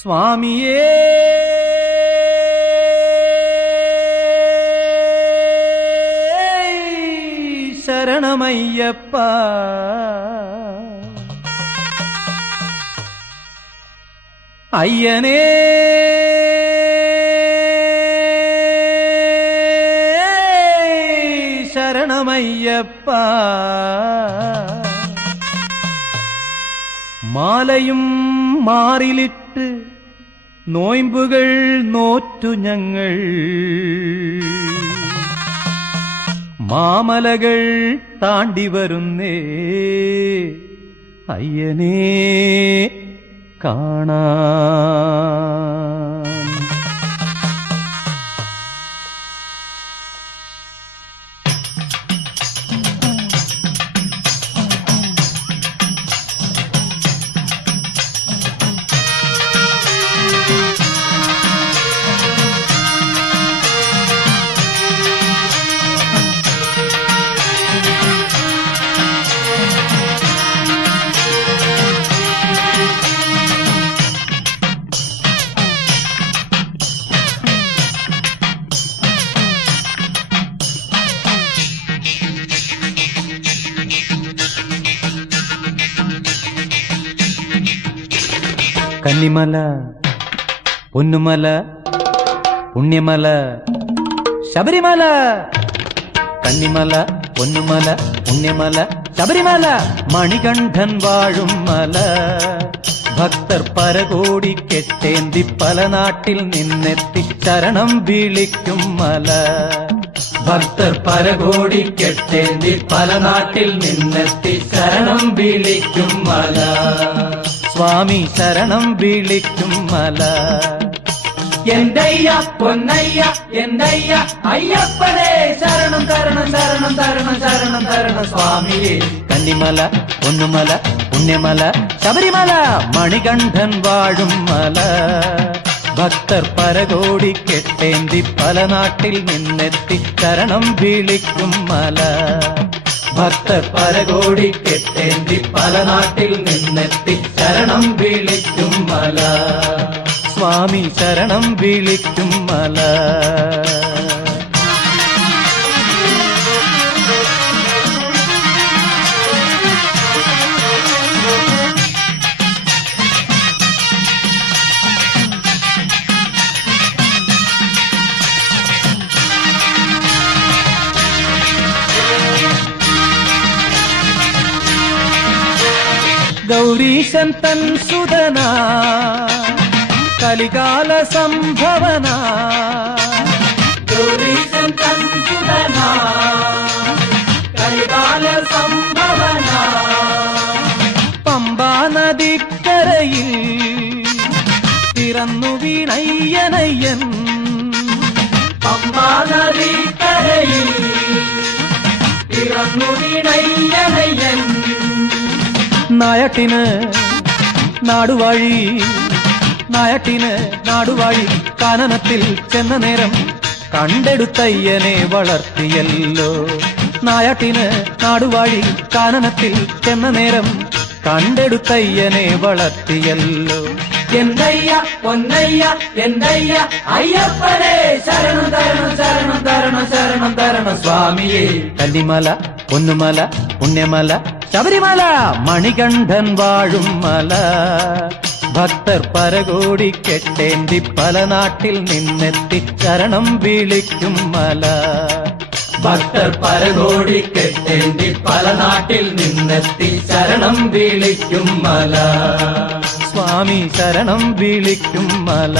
സ്വാമിയേ ശരണമയ്യപ്പ അയ്യനേ ശരണമയ്യപ്പ മാലയും മാറിലിട്ട് നോയമ്പുകൾ നോറ്റു ഞങ്ങൾ മാമലകൾ താണ്ടി വരുന്നേ അയ്യനേ കാണാൻ. കന്നിമല പൊന്നുമല പുണ്യമല ശബരിമല. കന്നിമല പൊന്നുമല പുണ്യമല ശബരിമല മണികണ്ഠൻ വാഴും മല. ഭക്തർ പരകോടി കെട്ടേന്തി പല നാട്ടിൽ നിന്നെത്തി ശരണം വിളിക്കും മല. ഭക്തർ പരകോടി കെട്ടേന്തി പല നാട്ടിൽ നിന്നെത്തി ശരണം വിളിക്കും മല. സ്വാമി ശരണം വിളിക്കും മല. എന്തയ്യ പൊന്നയ്യ എന്തയ്യ അയ്യപ്പനേ ശരണം തരണം ശരണം തരണം ശരണം തരണം സ്വാമിയേ. കന്നിമല പൊന്നുമല പുണ്യമല ശബരിമല മണികണ്ഠൻ വാഴും മല. ഭക്തർ പരകോടി കെട്ടേന്തി പല നാട്ടിൽ നിന്നെത്തി ശരണം വിളിക്കും മല. ഭക്തർ പരകോടി കെട്ടേന്തി പല നാട്ടിൽ നിന്നെത്തി ശരണം വിളിക്കും മല. സ്വാമി ശരണം വിളിക്കും മല. ഗൗരീശൻ തൻ സുതന കലികാല സംഭവന. ഗൗരീശൻ തൻ സുതന കലികാല സംഭവന. പമ്പാ നദിക്കരയിൽ പിറന്നു വീണയ്യനയ്യൻ. പമ്പാ നദിക്കരയിൽ പിറന്നു വീണയ്യനയ്യൻ. നായട്ടിന് നാടുവാഴി നായട്ടിന് നാടുവാഴി കാനനത്തിൽ ചെന്ന നേരം കണ്ടെടുത്തയ്യനെ വളർത്തിയല്ലോ. നായട്ടിന് നാടുവാഴി കാനനത്തിൽ ചെന്ന നേരം കണ്ടെടുത്തയ്യനെ വളർത്തിയല്ലോ. എന്തയ്യ പൊന്നയ്യ എന്തയ്യ അയ്യപ്പനേ ശരണം തരണം ശരണം തരണം ശരണം തരണം സ്വാമിയേ. കന്നിമല പൊന്നുമല പുണ്യമല ശബരിമല മണികണ്ഠൻ വാഴും മല. ഭക്തർ പരകോടി കെട്ടേന്തി പല നാട്ടിൽ നിന്നെത്തി ശരണം വിളിക്കും മല. ഭക്തർ പരകോടി കെട്ടേന്തി പല നാട്ടിൽ നിന്നെത്തി ശരണം വിളിക്കും മല. സ്വാമി ശരണം വിളിക്കും മല.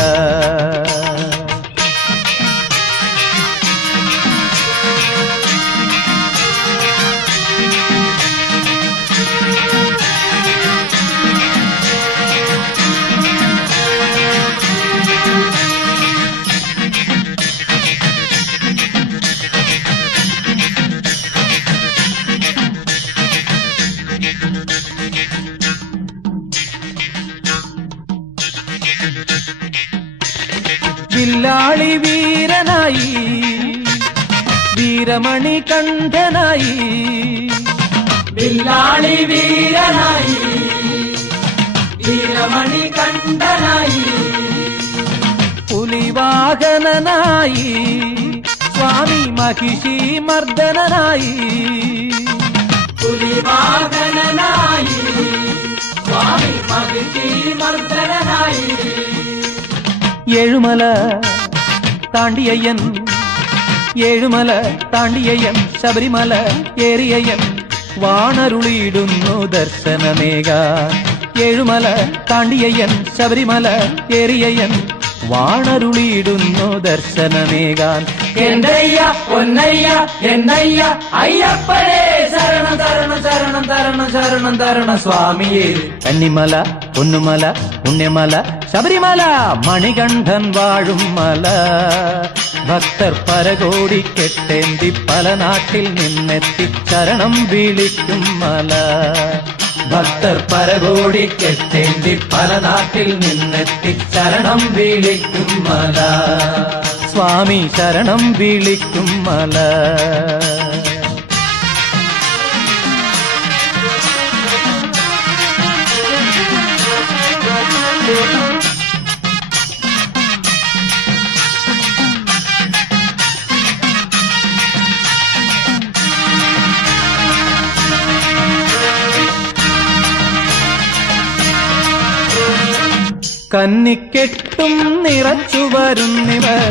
വില്ലാളി വീരനായി വീരമണി കണ്ഠനായി. വില്ലാളി വീരനായി വീരമണി കണ്ഠനായി. പുലിവാഹനനായി സ്വാമി മഹിഷി മർദ്ദനനായി പുലിവാഹനനായി സ്വാമി മഹിഷി മർദ്ദനനായി ഏഴുമല താണ്ടിയയ്യൻ ഏഴുമല താണ്ടിയയ്യൻ ശബരിമല ഏറിയയ്യൻ വാണരുളിയിടുന്നു ദർശനമേകാൻ ഏഴുമല താണ്ടിയയ്യൻ ശബരിമല ഏറിയയ്യൻ വാണരുളിയിടുന്നു ദർശനമേകാൻ എന്റയ്യ പൊന്നയ്യ എന്നയ്യ അയ്യപ്പനേ ശരണം ശരണം ശരണം ശരണം ശരണം ശരണം സ്വാമിയേ കന്നിമല പൊന്നുമല പുണ്യമല ശബരിമല മണികണ്ഠൻ വാഴും മല ഭക്തർ പരകോടി കെട്ടേന്തി പല നാട്ടിൽ നിന്നെത്തി ശരണം വിളിക്കും മല ഭക്തർ പരകോടി കെട്ടേന്തി പല നാട്ടിൽ നിന്നെത്തി ശരണം വിളിക്കും മല സ്വാമി ശരണം വിളിക്കും മല കന്നിക്കെട്ടും നിറച്ചു വരുന്നിവർ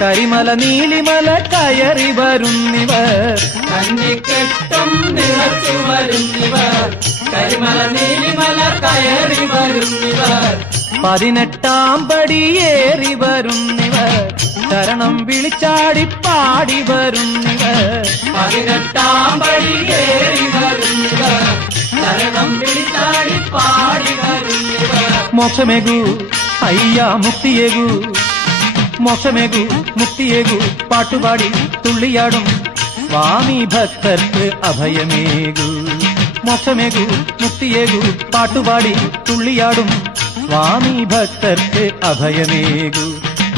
കരിമല നീലിമല കയറി വരുന്നിവർ കന്നിക്കെട്ടും നിറച്ചു വരുന്നിവർ കരിമല നീലിമല കയറി വരുന്നിവർ 18 പടിയേറി വരുന്നിവർ ശരണം വിളിച്ചാടി പാടി വരുന്നിവർ 18 പടിയേറി വരുന്നിവർ ശരണം വിളിച്ചാടി പാടി വരുന്നിവർ മോക്ഷമേകു അയ്യ മുക്തിയേകു മോക്ഷമേകു മുക്തിയേകു പാട്ടുപാടി തുള്ളിയാടും സ്വാമി ഭക്തർക്ക് അഭയമേകു മോക്ഷമേകു മുക്തിയേകു പാട്ടുപാടി തുള്ളിയാടും സ്വാമി ഭക്തർക്ക് അഭയമേകു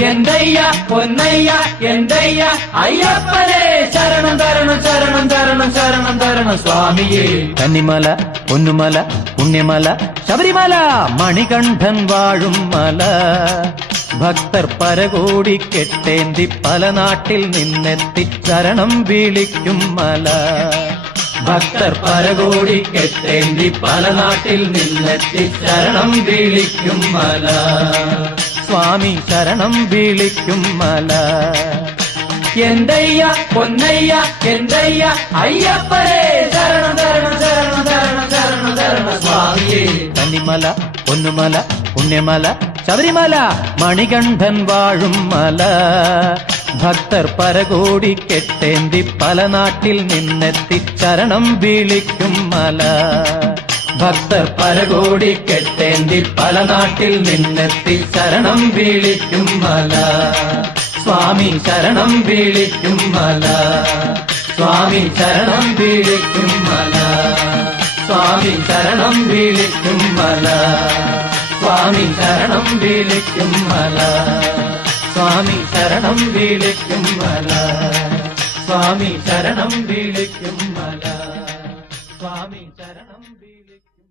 എന്റയ്യ പൊന്നയ്യ എന്റയ്യ അയ്യപ്പനേ ശരണം തരണം ശരണം തരണം ശരണം തരണം സ്വാമിയേ കന്നിമല പൊന്നുമല പുണ്യമല ശബരിമല മണികണ്ഠൻ വാഴും മല ഭക്തർ പരകോടി കെട്ടേന്തി പല നാട്ടിൽ നിന്നെത്തി ശരണം വിളിക്കും മല ഭക്തർ പരകോടി കെട്ടേന്തി പല നാട്ടിൽ നിന്നെത്തി ശരണം വിളിക്കും മല സ്വാമി ശരണം വിളിക്കും മല എന്റയ്യ പൊന്നയ്യ എന്റയ്യ അയ്യപ്പനേ ശരണം തരണം ശരണം തരണം ശരണം തരണം സ്വാമിയേ കന്നിമല പൊന്നുമല പുണ്യമല ശബരിമല മണികണ്ഠൻ വാഴും മല ഭക്തർ പരകോടി കെട്ടേന്തി പല നാട്ടിൽ നിന്നെത്തി ശരണം വിളിക്കും മല ഭക്തർ പരകോടി കെട്ടേന്തി പല നാട്ടിൽ നിന്നെത്തി ശരണം വിളിക്കും മല സ്വാമി ശരണം വിളിക്കും മല സ്വാമി ശരണം വിളിക്കും മല സ്വാമി ശരണം വിളിക്കും മല സ്വാമി ശരണം വിളിക്കും മല സ്വാമി ശരണം വിളിക്കും മല സ്വാമി ശരണം വിളിക്കും മല സ്വാമി ശരണം വിളിക്കും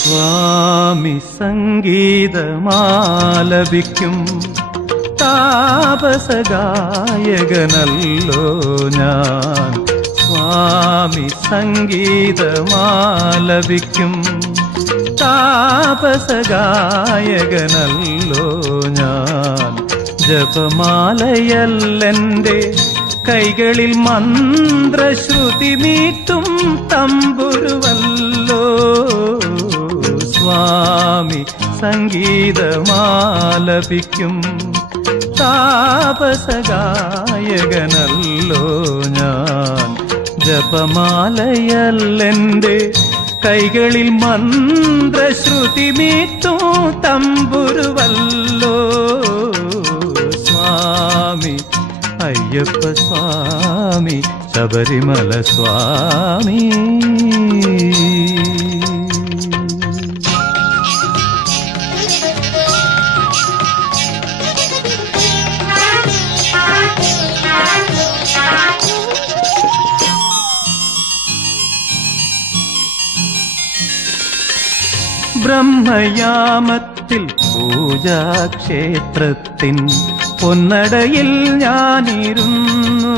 സ്വാമി സംഗീതമാലപിക്കും താപസഗായകനല്ലോ ഞാൻ സ്വാമി സംഗീതമാലപിക്കും താപസഗായകനല്ലോ ഞാൻ ജപമാലയല്ലെന്റെ കൈകളിൽ മന്ത്രശ്രുതി മീട്ടും തമ്പുരുവല്ലോ സ്വാമി സംഗീതമാലപിക്കും താപസഗായകനല്ലോ ഞാൻ ജപമാലയല്ലെന്റെ കൈകളിൽ മന്ത്രശ്രുതി മീട്ടും തമ്പുരുവല്ലോ സ്വാമി അയ്യപ്പ സ്വാമി ശബരിമല സ്വാമി. ബ്രഹ്മയാമത്തിൽ പൂജാക്ഷേത്രത്തിൻ പൊന്നടയിൽ ഞാനിരുന്നു.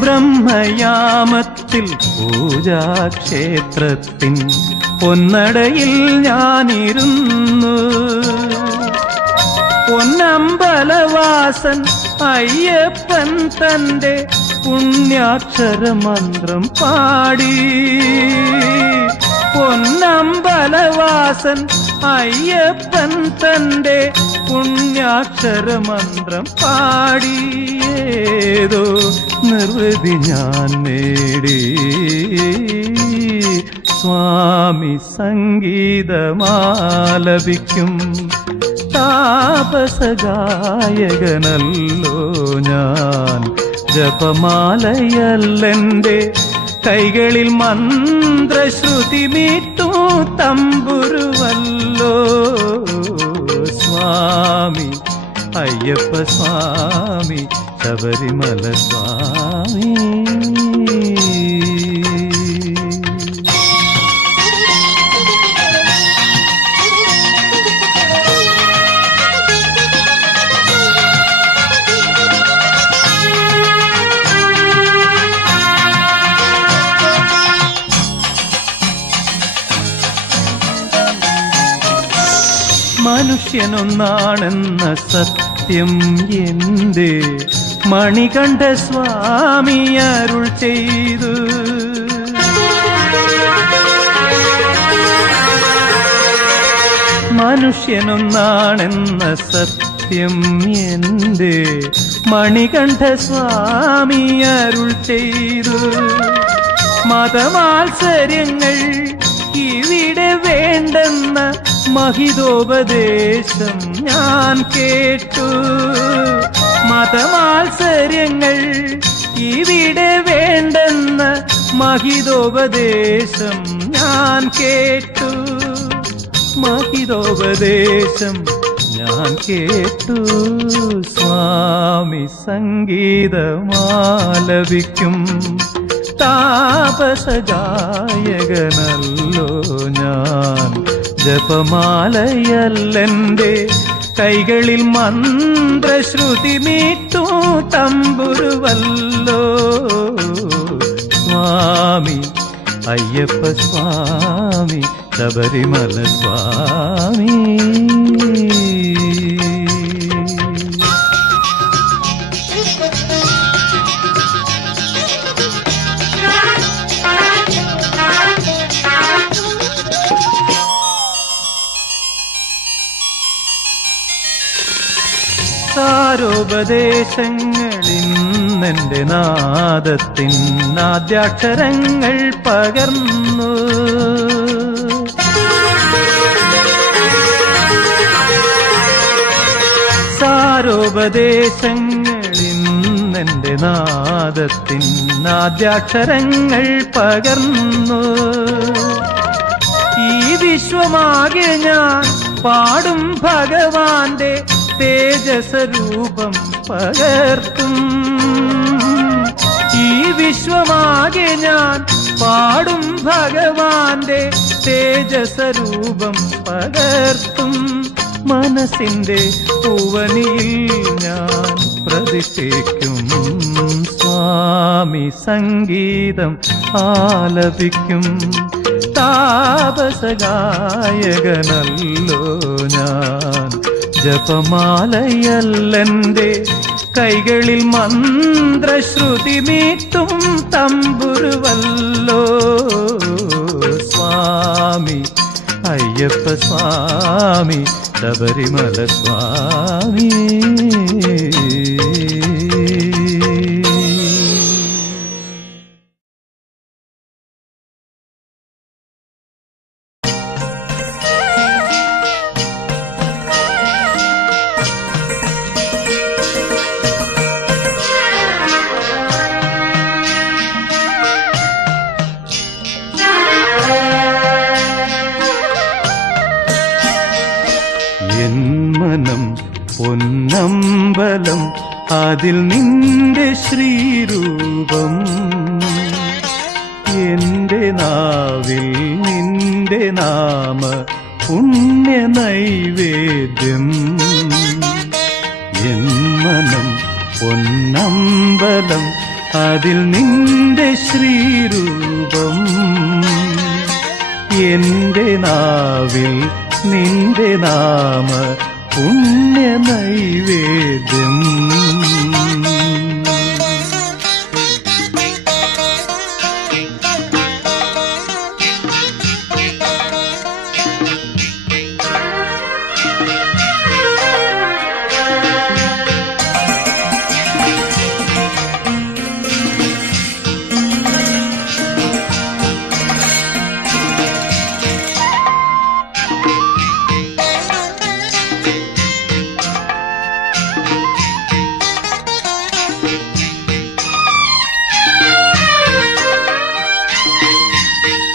ബ്രഹ്മയാമത്തിൽ പൂജാക്ഷേത്രത്തിൻ പൊന്നടയിൽ ഞാനിരുന്നു. പൊന്നമ്പലവാസൻ അയ്യപ്പൻ തന്റെ പുണ്യാക്ഷരമന്ത്രം പാടി. പൊന്നമ്പലവാസൻ അയ്യപ്പൻ തന്റെ പുണ്യാക്ഷരമന്ത്രം പാടി. ഏതോ നിർവൃതി ഞാൻ നേടി. സ്വാമി സംഗീതമാലപിക്കും താപസഗായകനല്ലോ ഞാൻ. ജപമാലയല്ലെന്റെ കൈകളിൽ മന്ത്രശ്രുതി മീട്ടു തമ്പുരുവല്ലോ. സ്വാമി അയ്യപ്പ സ്വാമി ശബരിമല സ്വാമി. മനുഷ്യനൊന്നാണെന്ന സത്യം എന്റെ മണികണ്ഠ സ്വാമി അരുൾ ചെയ്തു. മനുഷ്യനൊന്നാണെന്ന സത്യം എന്റെ മണികണ്ഠ സ്വാമി അരുൾ ചെയ്തു. മതമാത്സര്യങ്ങൾ ഇവിടെ വേണ്ടെന്ന മഹിതോപദേശം ഞാൻ കേട്ടു. മതമാത്സര്യങ്ങൾ ഇവിടെ വേണ്ടെന്ന മഹിതോപദേശം ഞാൻ കേട്ടു. മഹിതോപദേശം ഞാൻ കേട്ടു. സ്വാമി സംഗീതമാലപിക്കും താപസഗായകനല്ലോ ഞാൻ. ജപമാലയല്ലെന്റെ കൈകളിൽ മന്ത്രശ്രുതി മീട്ടു തമ്പുരുവല്ലോ. സ്വാമി അയ്യപ്പ സ്വാമി ശബരിമല സ്വാമി. സാരോപദേശങ്ങളിന്നെന്റെ നാദത്തിൻ ആദ്യാക്ഷരങ്ങൾ പകർന്നു. സാരോപദേശങ്ങളിന്നെന്റെ നാദത്തിൻ ആദ്യാക്ഷരങ്ങൾ പകർന്നു. ഈ വിശ്വമാകെ ഞാൻ പാടും ഭഗവാന്റെ തേജസ്വരൂപം പകർത്തും. ഈ വിശ്വമാകെ ഞാൻ പാടും ഭഗവാന്റെ തേജസ്വരൂപം പകർത്തും. മനസ്സിന്റെ പൂവനിയിൽ ഞാൻ പ്രതിഷ്ഠിക്കും. സ്വാമി സംഗീതം ആലപിക്കും താപസഗായകനല്ലോ ഞാൻ. ജപമാലയല്ലെന്റെ കൈകളിൽ മന്ത്രശ്രുതി മീട്ടും തമ്പുരുവല്ലോ. സ്വാമി അയ്യപ്പ സ്വാമി ശബരിമല സ്വാമി. മനം പൊന്നമ്പലം അതിൽ നിന്റെ ശ്രീരൂപം എന്റെ നാവിൽ നിന്റെ നാമ പുണ്യ നൈവേദ്യം എൻ മനം പൊന്നമ്പലം അതിൽ നിന്റെ ശ്രീരൂപം എന്റെ നാവിൽ നിന്റെ നാമ പുണ്യ നൈവേദ്യം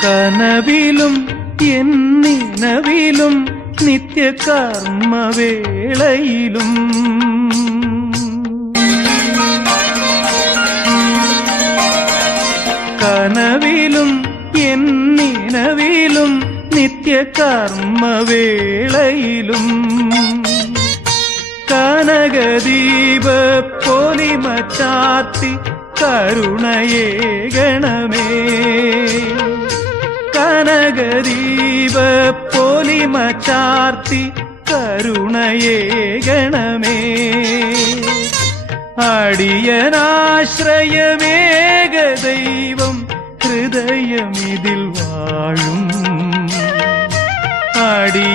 കനവിലും എന്നിനവിലും നിത്യകർമ്മവേളയിലും കനവിലും എന്നിനവിലും നിത്യകർമ്മവേളയിലും കനകദീപ പൊലിമ ചാർത്തി കരുണയേകണമേ കനകദീപ പൊലിമ ചാർത്തി കരുണയേകണമേ അടിയനാശ്രയമേക ദൈവം ഹൃദയമിതിൽ വാഴും അടിയനാശ്രയമേക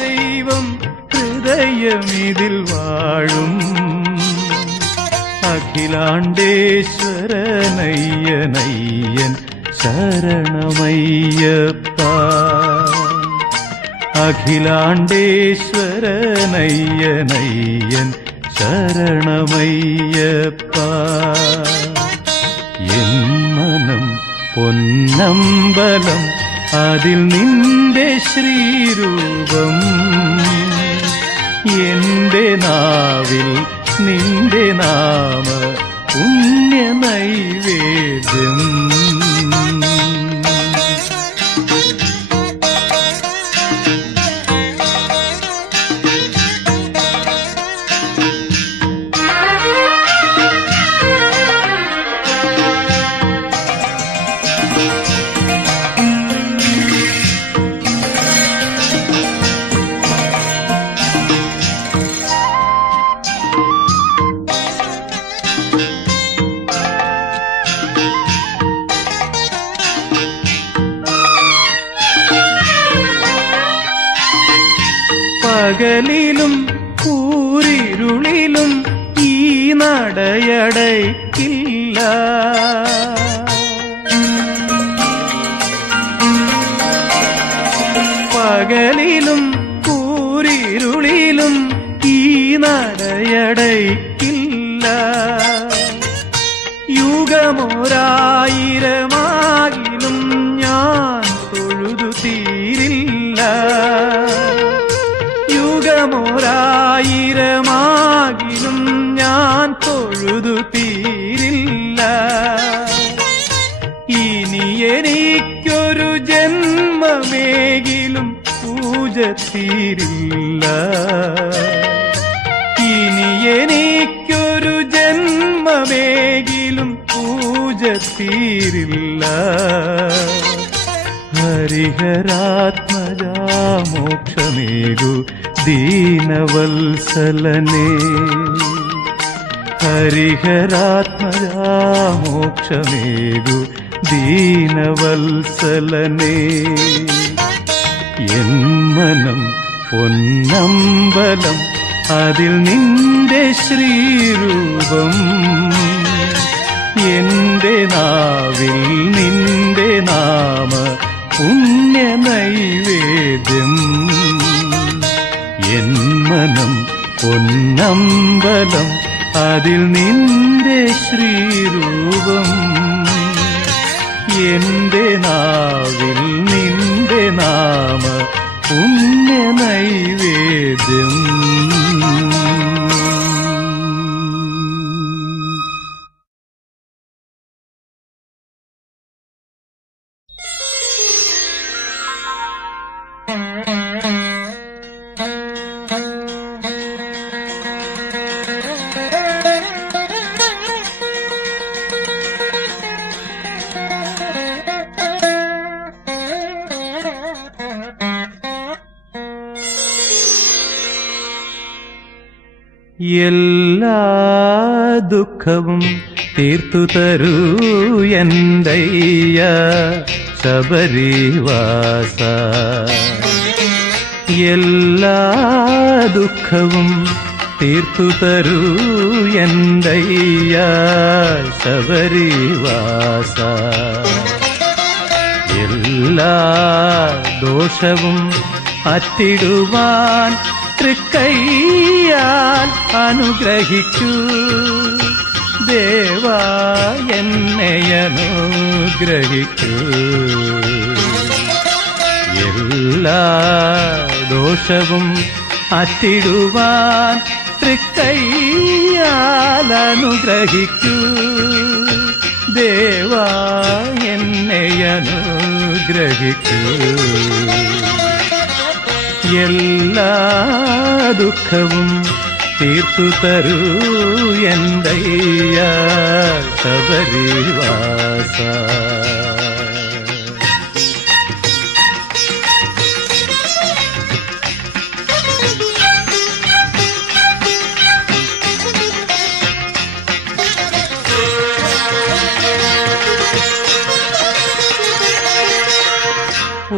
ദൈവം ഹൃദയമിതിൽ വാഴും അഖിലാണ്ടേശ്വരനയ്യനയ്യൻ ശരണമയ്യപ്പ അഖിലാണ്ടേശ്വരനയ്യനയ്യൻ ശരണമയ്യപ്പ എൻ മനം പൊന്നമ്പലം അതിൽ നിന്റെ ശ്രീരൂപം എന്റെ നാവിൽ നിന്റെ നാമ പുണ്യ നൈവേദ്യം പകലിലും കൂരിരുളിലും ഈ നടയടയ്ക്കില്ല പകലിലും കൂരിരുളിലും ഈ നടയടയ്ക്കില്ല യുഗമൊരായിരമാകിലും ഞാൻ തൊഴുതു തീരില്ല യുഗമൊരായിരമാകിലും ഞാൻ തൊഴുതു തീരില്ല ഇനി എനിക്കൊരു ജന്മമേകിലും പൂജ തീരില്ല ഇനി എനിക്കൊരു ജന്മമേകിലും പൂജ തീരില്ല ഹരിഹരാത്മജാ മോക്ഷമേകു ദീനവത്സലനേ ഹരിഹരാത്മജാ മോക്ഷമേകു ദീനവത്സലനേ എൻ മനം പൊന്നമ്പലം അതിൽ നിന്റെ ശ്രീരൂപം എന്റെ നാവിൽ നിന്റെ നാമ പുണ്യ നൈവേദ്യം എൻ മനം പൊന്നമ്പലം അതിൽ നിന്റെ ശ്രീരൂപം എന്റെ നാവിൽ നിന്റെ നാമ പുണ്യ നൈവേദ്യം. എല്ലാ ദുഃഖവും തീർത്തു തരൂ എന്തയ്യ ശബരിവാസ. എല്ലാ ദുഃഖവും തീർത്തു തരൂ എന്തയ്യ ശബരിവാസ. എല്ലാ ദോഷവും അറ്റിടുവാൻ തൃക്കൈയാൽ അനുഗ്രഹിക്കൂ ദേവാ, എന്നെ അനുഗ്രഹിക്കൂ. എല്ലാ ദോഷവും അറ്റിടുവാൻ തൃക്കൈയാൽ അനുഗ്രഹിക്കൂ ദേവാ, എന്നെ അനുഗ്രഹിക്കൂ. എല്ലാ ദുഃഖവും തീർത്തു തരൂ എന്തയ്യ ശബരിവാസ.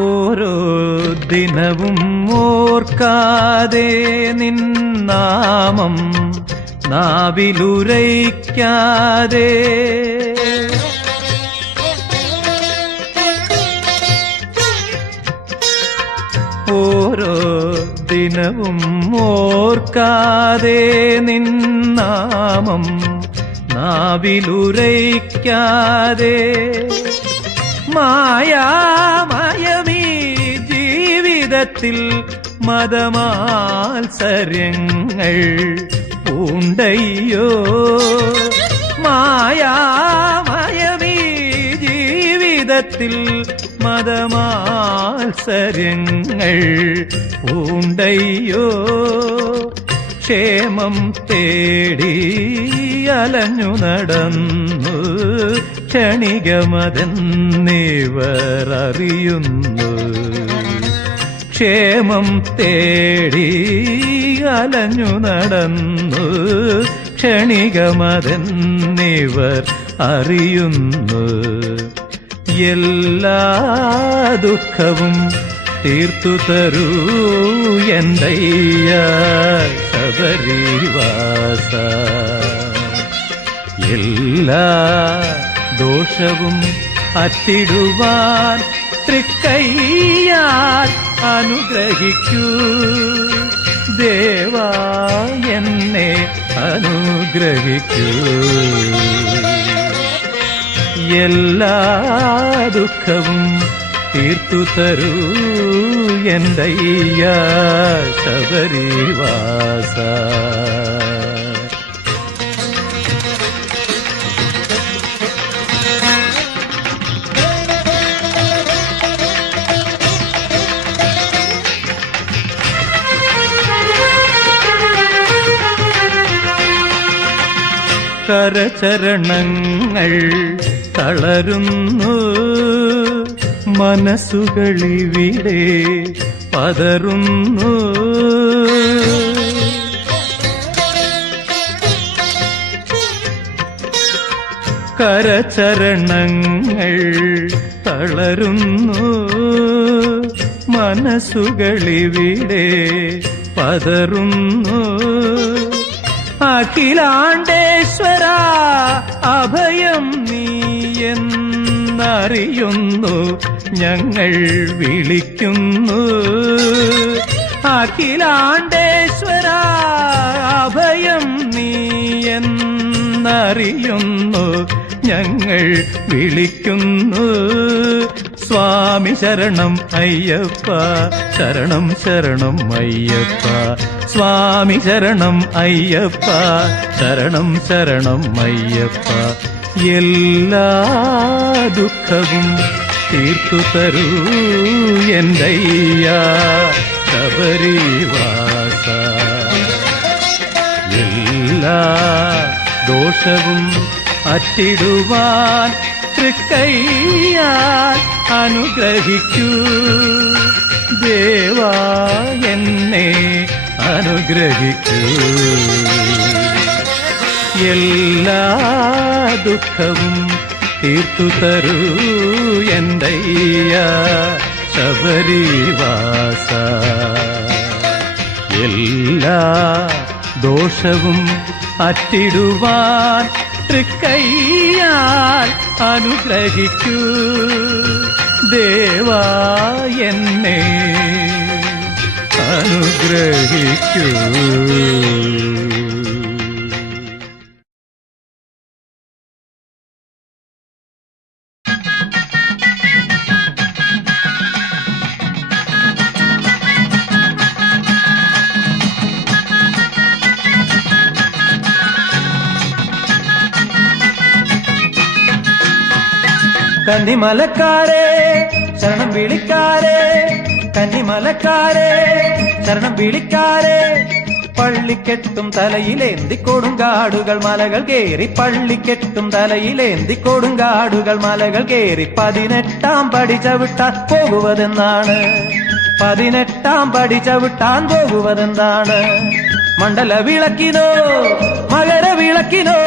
ഓരോ ദിനവും ഓർക്കാതെ നിന്നാമം നാവിലുരയ്ക്കാതെ ഓരോ ദിനവും ഓർക്കാതെ നിന്നാമം നാവിലുരയ്ക്കാതെ മായാമയമീ ജീവിതത്തിൽ മതമാത്സര്യങ്ങൾ പൂണ്ടയ്യോ. മായാമയമീ ജീവിതത്തിൽ മതമാത്സര്യങ്ങൾ പൂണ്ടയ്യോ. ക്ഷേമം തേടി അലഞ്ഞു നടന്നു ക്ഷണികമതെന്നിവർ അറിയുന്നു. ക്ഷേമം തേടി അലഞ്ഞു നടന്നു ക്ഷണികമതെന്നിവർ അറിയുന്നു. എല്ലാ ദുഃഖവും തീർത്തു തരൂ എന്തയ്യ ശബരിവാസ. എല്ലാ ദോഷവും അറ്റിടുവാൻ തൃക്കൈയാൽ അനുഗ്രഹിക്കൂ ദേവാ, എന്നെ അനുഗ്രഹിക്കൂ. എല്ലാ ദുഃഖവും തീർത്തു തരൂ എന്തയ്യ ശബരിവാസ. കരചരണങ്ങൾ തളരുന്നു, മനസ്സുകളിവിടെ പതറുന്നു. കരചരണങ്ങൾ തളരുന്നു, മനസ്സുകളിവിടെ പതറുന്നു. അഖിലാണ്ടേശ്വര അഭയം നീയെന്നറിയുന്നു ഞങ്ങൾ വിളിക്കുന്നു. അഖിലാണ്ടേശ്വര അഭയം നീയെന്നറിയുന്നു ഞങ്ങൾ വിളിക്കുന്നു. സ്വാമി ശരണം അയ്യപ്പ ശരണം ശരണം അയ്യപ്പ സ്വാമി ശരണം അയ്യപ്പ ശരണം ശരണം അയ്യപ്പ എല്ലാ ദുഃഖവും തീർത്തു തരൂ എന്തയ്യ ശബരിവാസ എല്ലാ ദോഷവും അറ്റിടുവാൻ തൃക്കൈയാൽ അനുഗ്രഹിക്കൂ ദേവാ എന്നെ അനുഗ്രഹിക്കൂ എല്ലാ ദുഃഖവും തീർത്തു തരൂ എന്തയ്യ ശബരിവാസ എല്ലാ ദോഷവും അറ്റിടുവാൻ തൃക്കൈയാൽ അനുഗ്രഹിക്കൂ ദേവാ എന്നെ അനുഗ്രഹിക്കൂ. കന്നിമലക്കാരെ ശരണം വിളിക്കാരെ കന്നിമലക്കാരെ ശരണം വിളിക്കാരെ പള്ളിക്കെട്ടും തലയിലേന്തി കൊടുങ്കാടുകൾ മലകൾ കേറി പള്ളിക്കെട്ടും തലയിലേന്തി കൊടുങ്കാടുകൾ മലകൾ കേറി 18-ാം പടി ചവിട്ടാൻ പോകുവതെന്നാണ് 18-ാം പടി ചവിട്ടാൻ പോകുവതെന്താണ് മണ്ഡല വിളക്കിനോ മകര വിളക്കിനോ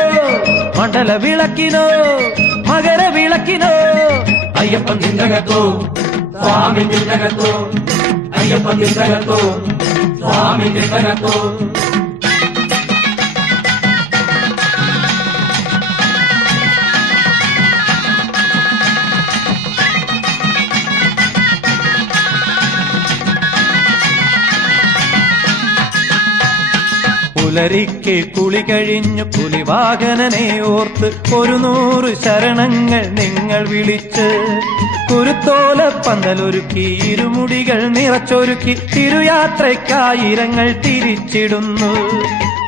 മണ്ഡല വിളക്കിനോ മകര വിളക്കിനോ അയ്യപ്പൻ നിന്നകത്തോ സ്വാമി നിന്നകത്തോ അയ്യപ്പൻ നിന്നകത്തോ സ്വാമി നിന്നകത്തോ പുലരിക്ക് കുളി കഴിഞ്ഞു പുലിവാഹനനെ ഓർത്ത് 100 ശരണങ്ങൾ നിങ്ങൾ വിളിച്ച് കുരുത്തോല പന്തലൊരുക്കി ഇരുമുടികൾ നിറച്ചൊരുക്കി തിരുയാത്രയ്ക്കായിരങ്ങൾ തിരിച്ചിടുന്നു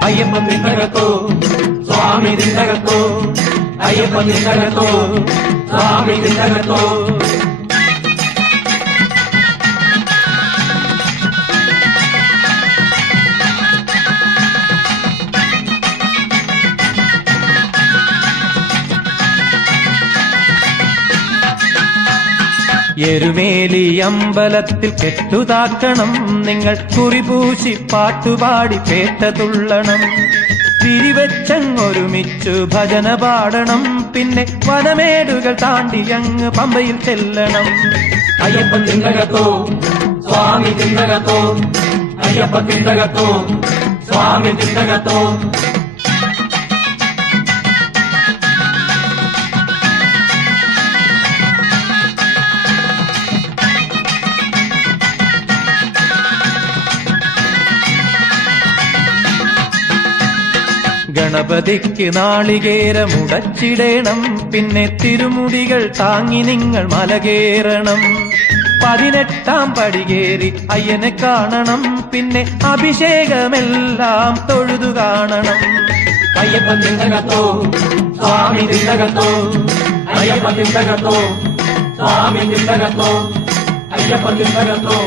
അയ്യപ്പൻ നിന്നകത്തോ സ്വാമി നിന്നകത്തോ അയ്യപ്പൻ നിന്നകത്തോ സ്വാമി നിന്നകത്തോ എരുമേലി അമ്പലത്തിൽ കെട്ടുതാക്കണം നിങ്ങൾ കുറിപൂശി പാട്ടുപാടി പേട്ട തുള്ളണം തിരിവെച്ചങ്ങൊരുമിച്ചു ഭജന പാടണം പിന്നെ വനമേടുകൾ താണ്ടി അങ്ങ് പമ്പയിൽ ചെല്ലണം അയ്യപ്പൻ നിന്നകത്തോ സ്വാമി നിന്നകത്തോ അയ്യപ്പൻ നിന്നകത്തോ സ്വാമി നിന്നകത്തോ ഗണപതിക്ക് നാളികേരമുടച്ചിടേണം പിന്നെ തിരുമുടികൾ താങ്ങി നിങ്ങൾ മലകേറണം 18-ാം പടി കേറി അയ്യനെ കാണണം പിന്നെ അഭിഷേകമെല്ലാം തൊഴുതു കാണണം അയ്യപ്പൻ നിന്നകത്തോ സ്വാമി നിന്നകത്തോ അയ്യപ്പൻ നിന്നകത്തോ സ്വാമി നിന്നകത്തോ അയ്യപ്പൻ നിന്നകത്തോ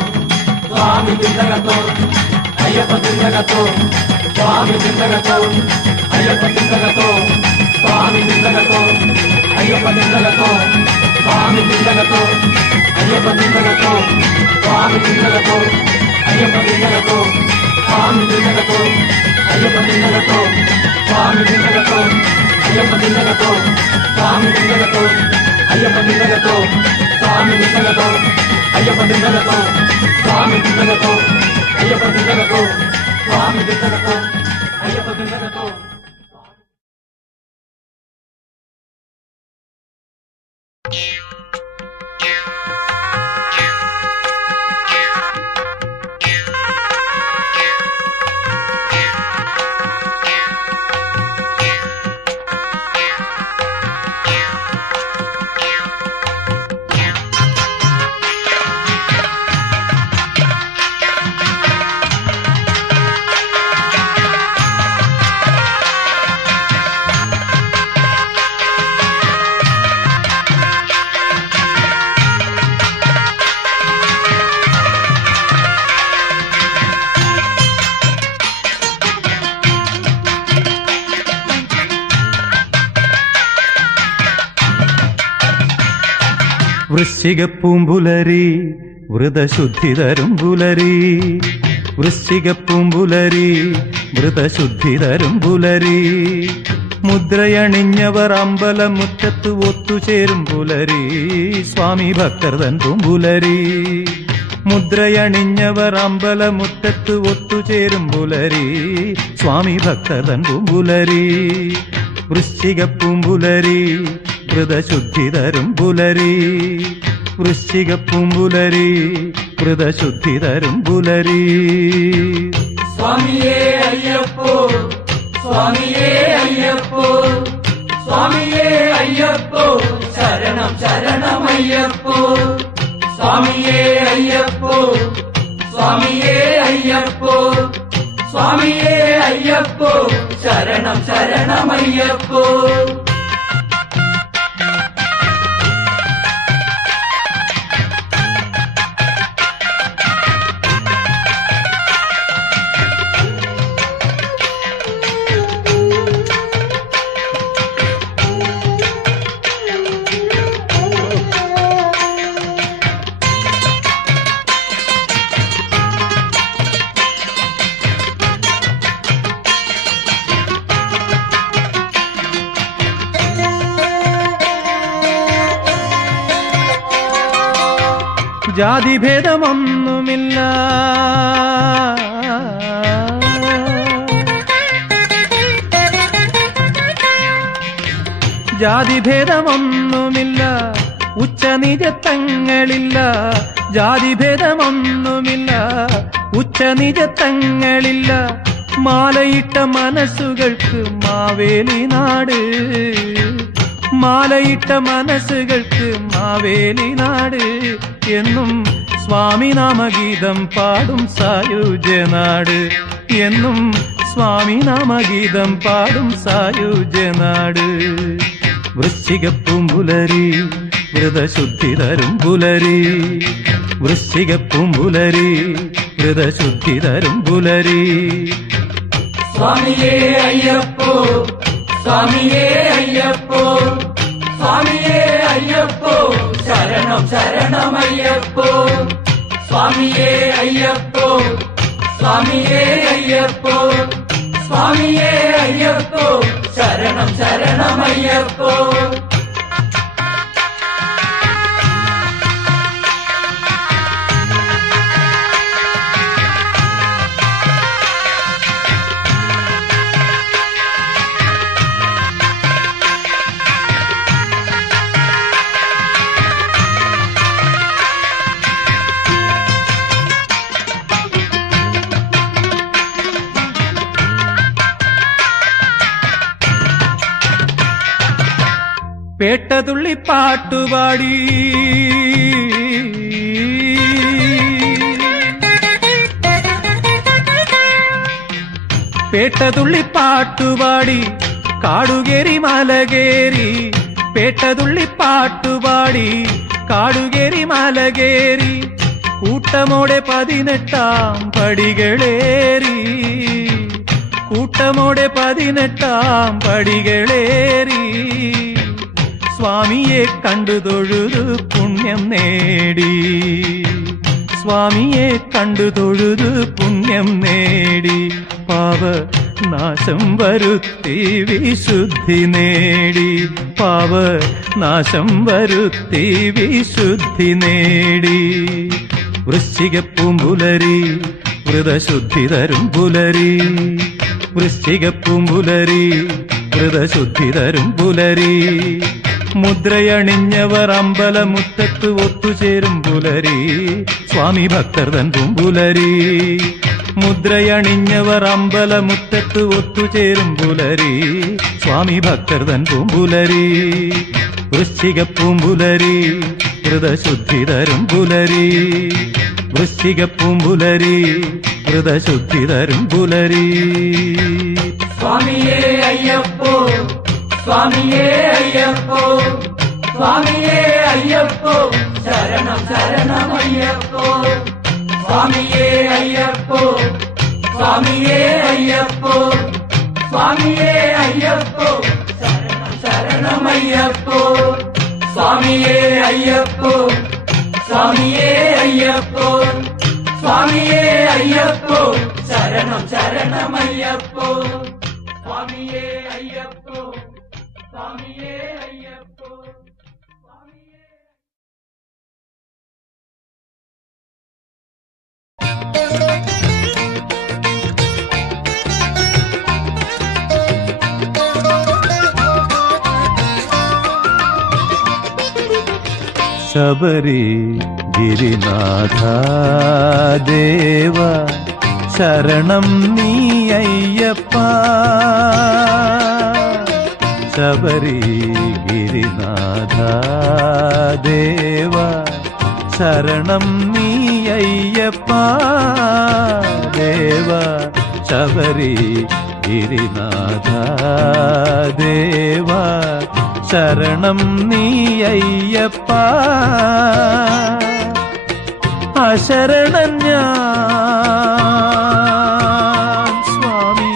സ്വാമി നിന്നകത്തോ അയ്യപ്പൻ നിന്നകത്തോ സ്വാമി നിന്നകത്തോ അയ്യപ്പൻ നിന്നകത്തോ സ്വാമി നിന്നകത്തോ അയ്യപ്പൻ നിന്നകത്തോ സ്വാമി നിന്നകത്തോ അയ്യപ്പൻ നിന്നകത്തോ സ്വാമി നിന്നകത്തോ അയ്യപ്പൻ നിന്നകത്തോ സ്വാമി നിന്നകത്തോ അയ്യപ്പൻ നിന്നകത്തോ സ്വാമി നിന്നകത്തോ അയ്യപ്പൻ നിന്നകത്തോ സ്വാമി നിന്നകത്തോ അയ്യപ്പൻ നിന്നകത്തോ സ്വാമി നിന്നകത്തോ അയ്യപ്പൻ നിന്നകത്തോ സ്വാമി നിന്നകത്തോ അയ്യപ്പൻ നിന്നകത്തോ സ്വാമി നിന്നകത്തോ അയ്യപ്പൻ നിന്നകത്തോ വൃശ്ചികപ്പൂമ്പുലരി വ്രതശുദ്ധി തരും പുലരി, വൃശ്ചികപ്പൂമ്പുലരി വ്രതശുദ്ധി തരും പുലരി. മുദ്രയണിഞ്ഞവർ അമ്പലമുറ്റത്ത് ഒത്തുചേരും പുലരി, സ്വാമി ഭക്തർ തൻ പൂമ്പുലരി. മുദ്രയണിഞ്ഞവർ അമ്പലമുറ്റത്ത് ഒത്തുചേരും പുലരി, സ്വാമി ഭക്തർ തൻ പൂമ്പുലരി. വൃശ്ചികപ്പൂമ്പുലരി വ്രതശുദ്ധി തരും പുലരി, വൃശ്ചികപ്പൂമ്പുലരി വ്രതശുദ്ധി തരും പുലരി. സ്വാമിയേ അയ്യപ്പോ, സ്വാമിയേ അയ്യപ്പോ, സ്വാമിയേ അയ്യപ്പോ, ശരണം ശരണമയ്യപ്പോ. സ്വാമിയേ അയ്യപ്പോ, സ്വാമിയേ അയ്യപ്പോ, സ്വാമിയേ അയ്യപ്പോ, ശരണം ശരണമയ്യപ്പോ. ജാതിഭേദമൊന്നുമില്ല, ജാതിഭേദമൊന്നുമില്ല, ഉച്ചനിജത്തങ്ങളില്ല. ജാതിഭേദമൊന്നുമില്ല, ഉച്ചനിജത്തങ്ങളില്ല. മാലയിട്ട മനസ്സുകൾക്ക് മാവേലി നാട്, മാലയിട്ട മനസ്സുകൾക്ക് മാവേലി നാട്. എന്നും സ്വാമി നാമഗീതം പാടും സായുജ്യനാട്, എന്നും സ്വാമി നാമഗീതം പാടും സായുജ്യനാട്. വൃശ്ചികപ്പൂമ്പുലരി വ്രതശുദ്ധി തരും പുലരി, വൃശ്ചികപ്പൂമ്പുലരി വ്രതശുദ്ധി തരും പുലരി. സ്വാമിയേ അയ്യപ്പോ, സ്വാമിയേ അയ്യപ്പോ, സ്വാമിയേ അയ്യപ്പോ, ശരണം ശരണമയ്യപ്പോ. സ്വാമിയേ അയ്യപ്പോ, സ്വാമിയേ അയ്യപ്പോ, സ്വാമിയേ അയ്യപ്പോ, ശരണം ശരണമയ്യപ്പോ. പേട്ടതുള്ളി പാട്ടുപാടി, പേട്ടതുള്ളി പാട്ടുപാടി കാടുകേറി മലകേറി, പേട്ടതുള്ളി പാട്ടുപാടി കാടുകേറി മലകേറി. കൂട്ടമോടെ 18 പടികളേറി, കൂട്ടമോടെ 18 പടികളേറി. സ്വാമിയെ കണ്ടു തൊഴുതു പുണ്യം നേടി, സ്വാമിയെ കണ്ടു തൊഴുതു പുണ്യം നേടി. പാപനാശം വരുത്തി വിശുദ്ധി നേടി, പാപനാശം വരുത്തി വിശുദ്ധി നേടി. വൃശ്ചികപ്പൂമ്പുലരി വ്രതശുദ്ധി തരും പുലരി, വൃശ്ചികപ്പൂമ്പുലരി വ്രതശുദ്ധി തരും പുലരി. മുദ്രയണിഞ്ഞവർ അമ്പലമുറ്റത്ത് ഒത്തുചേരും പുലരി, സ്വാമി ഭക്തർ തൻ പൂമ്പുലരി. മുദ്രയണിഞ്ഞവർ അമ്പലമുറ്റത്ത് ഒത്തുചേരും പുലരി, സ്വാമി ഭക്തർ തൻ പൂമ്പുലരി. വൃശ്ചികപ്പൂമ്പുലരി വ്രതശുദ്ധി തരും പുലരി, വൃശ്ചികപ്പൂമ്പുലരി വ്രതശുദ്ധി തരും പുലരി. സ്വാമിയേ അയ്യപ്പോ, സ്വാമിയേ അയ്യപ്പോ, സ്വാമിയേ അയ്യപ്പോ, ശരണം ശരണമയ്യപ്പോ. സ്വാമിയേ അയ്യപ്പോ, സ്വാമിയേ അയ്യപ്പോ, സ്വാമിയേ അയ്യപ്പോ, ശരണം ശരണമയ്യപ്പോ. സ്വാമിയേ അയ്യപ്പോ സ്വാമിയേ അയ്യപ്പോ സ്വാമിയേ അയ്യപ്പോ ശരണം ശരണമയ്യപ്പോ സ്വാമിയേ അയ്യപ്പോ സ്വാമിയേ അയ്യപ്പോ സ്വാമിയേ. ശബരി ഗിരിനാഥ ദേവ ശരണം നീ അയ്യപ്പ ശബരി ഗിരിനാഥ ദേവ ശരണം നീ അയ്യപ്പ ദേവ ശബരി ഗിരിനാഥ ദേവ ശരണം നീ അയ്യപ്പ അശരണൻ ഞാൻ സ്വാമി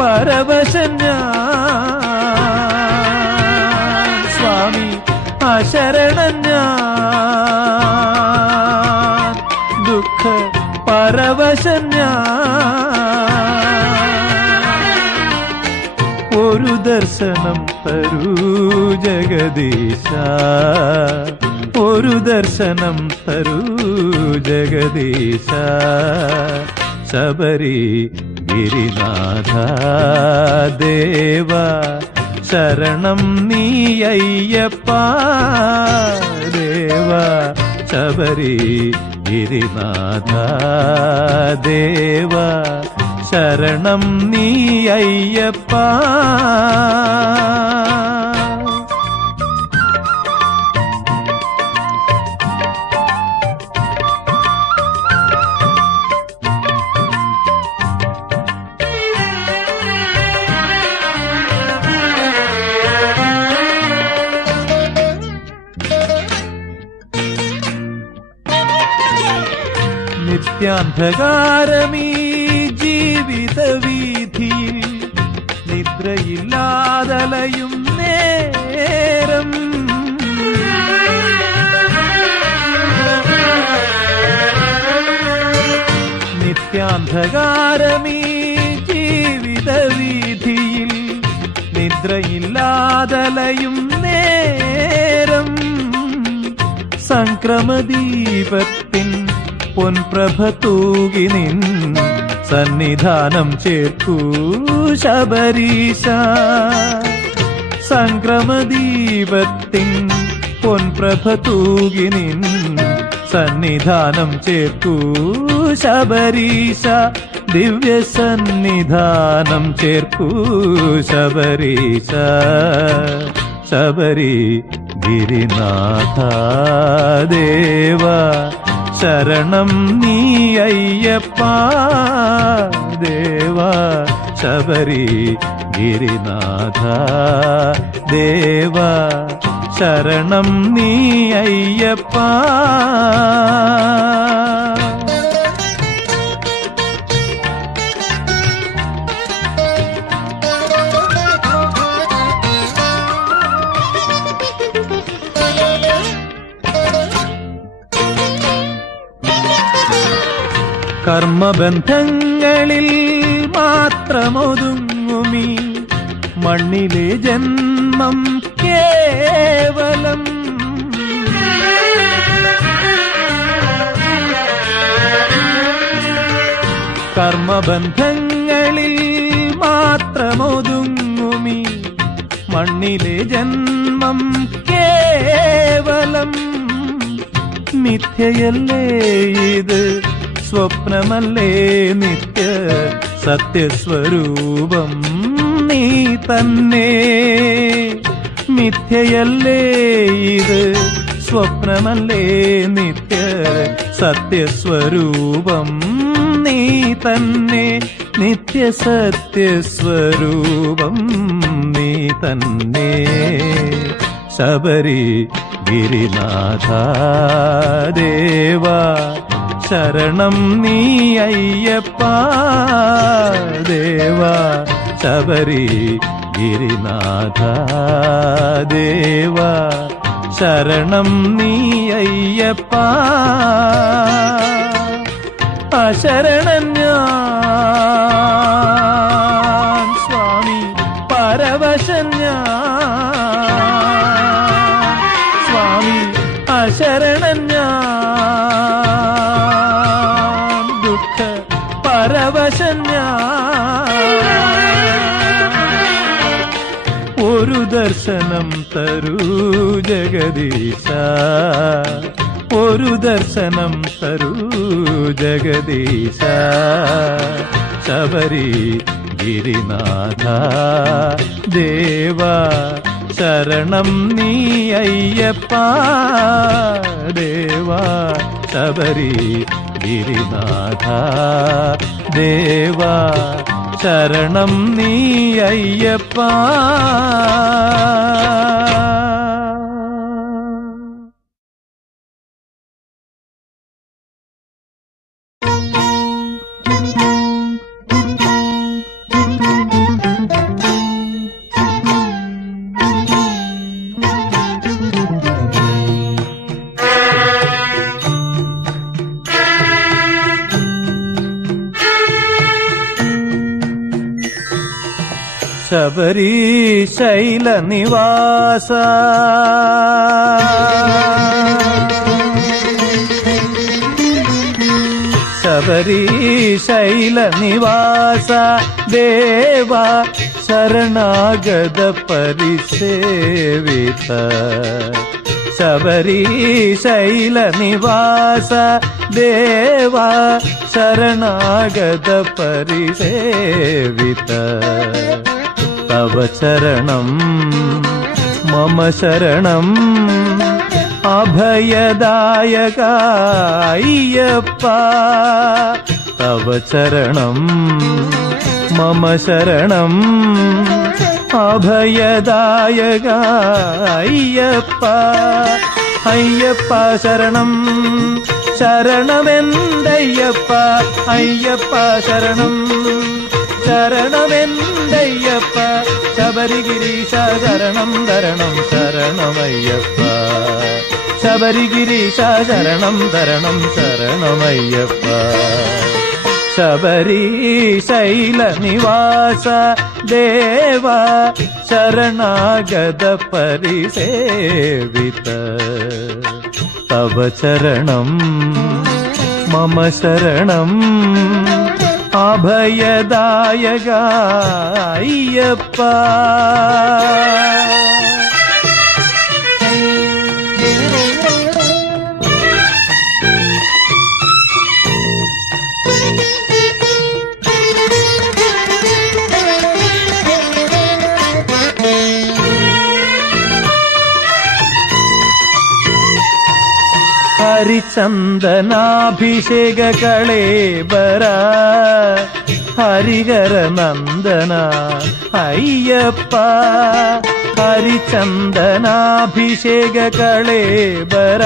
പരവശൻ ഞാൻ സ്വാമി അശരണൻ ഞാൻ ദുഃഖ പരവശൻ ഞാൻ ഒരു ദർശനം തരൂ ജഗദീശ ഒരു ദർശനം തരൂ ജഗദീശ ശബരി ഗിരിനാഥ ദേവ ശരണം നീ അയ്യപ്പ ദേവ ശബരി ഗിരിനാഥ ദേവ ശരണം നീ അയ്യപ്പ നിത്യാന്ധകാരമീ ജീവിത വീഥിയിൽ നിദ്രയില്ലാതലയും നേരം നിത്യാന്ധകാരമീ ജീവിത വീഥിയിൽ നിദ്രയില്ലാതലയും നേരം സംക്രമദീപത്തിൻ പൊൻപ്രഭ തൂകി നിൻ സന്നിധാനം ചേർക്കൂ ശബരീശ സംക്രമദീപത്തിൻ പൊൻപ്രഭ തൂകി നിൻ സന്നിധാനം ചേർക്കൂ ശബരീശ ദിവ്യ സന്നിധാനം ചേർക്കൂ ശബരീശ ശബരി ഗിരിനാഥ ദേവ ശരണം നീ അയ്യപ്പ ദേവ ശബരി ഗിരിനാഥ ദേവ ശരണം നീ അയ്യപ്പ കർമ്മബന്ധങ്ങളിൽ മാത്രമൊതുങ്ങുമീ മണ്ണിലെ ജന്മം കേവലം കർമ്മബന്ധങ്ങളിൽ മാത്രമൊതുങ്ങുമീ മണ്ണിലെ ജന്മം കേവലം മിഥ്യയല്ലേ ഇത് സ്വപ്നമല്ലേ നിത്യ സത്യസ്വരൂപം നീ തന്നെ മിഥ്യയല്ലേ ഇത് സ്വപ്നമല്ലേ നിത്യ സത്യസ്വരൂപം നീ തന്നെ നിത്യ സത്യസ്വരൂപം നീ തന്നെ ശബരി ഗിരിനാഥ ദേവ ശരണം നീ അയ്യപ്പ ദേവ ശബരി ഗിരിനാഥ ദേവ ശരണം നീ അയ്യപ്പ അശരണൻ ഞാൻ സ്വാമി പരവശൻ ഞാൻ സ്വാമി അശരണൻ ഞാൻ ദുഃഖ പരവശൻ ഞാൻ ഒരു ദർശനം തരൂ ജഗദീശ ഒരു ദർശനം തരൂ ജഗദീശ ശബരി ഗിരിനാഥ ദേവ ശരണം നീ അയ്യപ്പ ദേവ ശബരി ഗിരിനാഥ ദേവ ശരണം നീ അയ്യപ്പ ശബരീശൈല നിവാസ ശബരീശൈല നിവാസ ദേവ ശരണാഗത പരിസേവിത ശബരീശൈല നിവാസ ദേവ ശരണാഗത പരിസേവിത തവ ശരണം മമ ശരണം അഭയദായക അയ്യപ്പ തവ ശരണം മമ ശരണം അഭയദായക അയ്യപ്പ അയ്യപ്പ ശരണം ശരണമെന്തയ്യപ്പ അയ്യപ്പ ശരണം ശരണമെന്തയ്യപ്പ ശബരിഗിരീശ ശരണം തരണം ശരണമയ്യപ്പ ശബരിഗിരീശ ശരണം തരണം ശരണമയ്യപ്പ ശബരീശൈല നിവാസ ദേവ ശരണാഗത പരിസേവിത തവ ശരണം മമ ശരണം അഭയദായക അയ്യപ്പ ഹരിചന്ദനാഭിഷേക കളേബര ഹരിഹര നന്ദന അയ്യപ്പ ഹരിചന്ദനാഭിഷേക കളേബര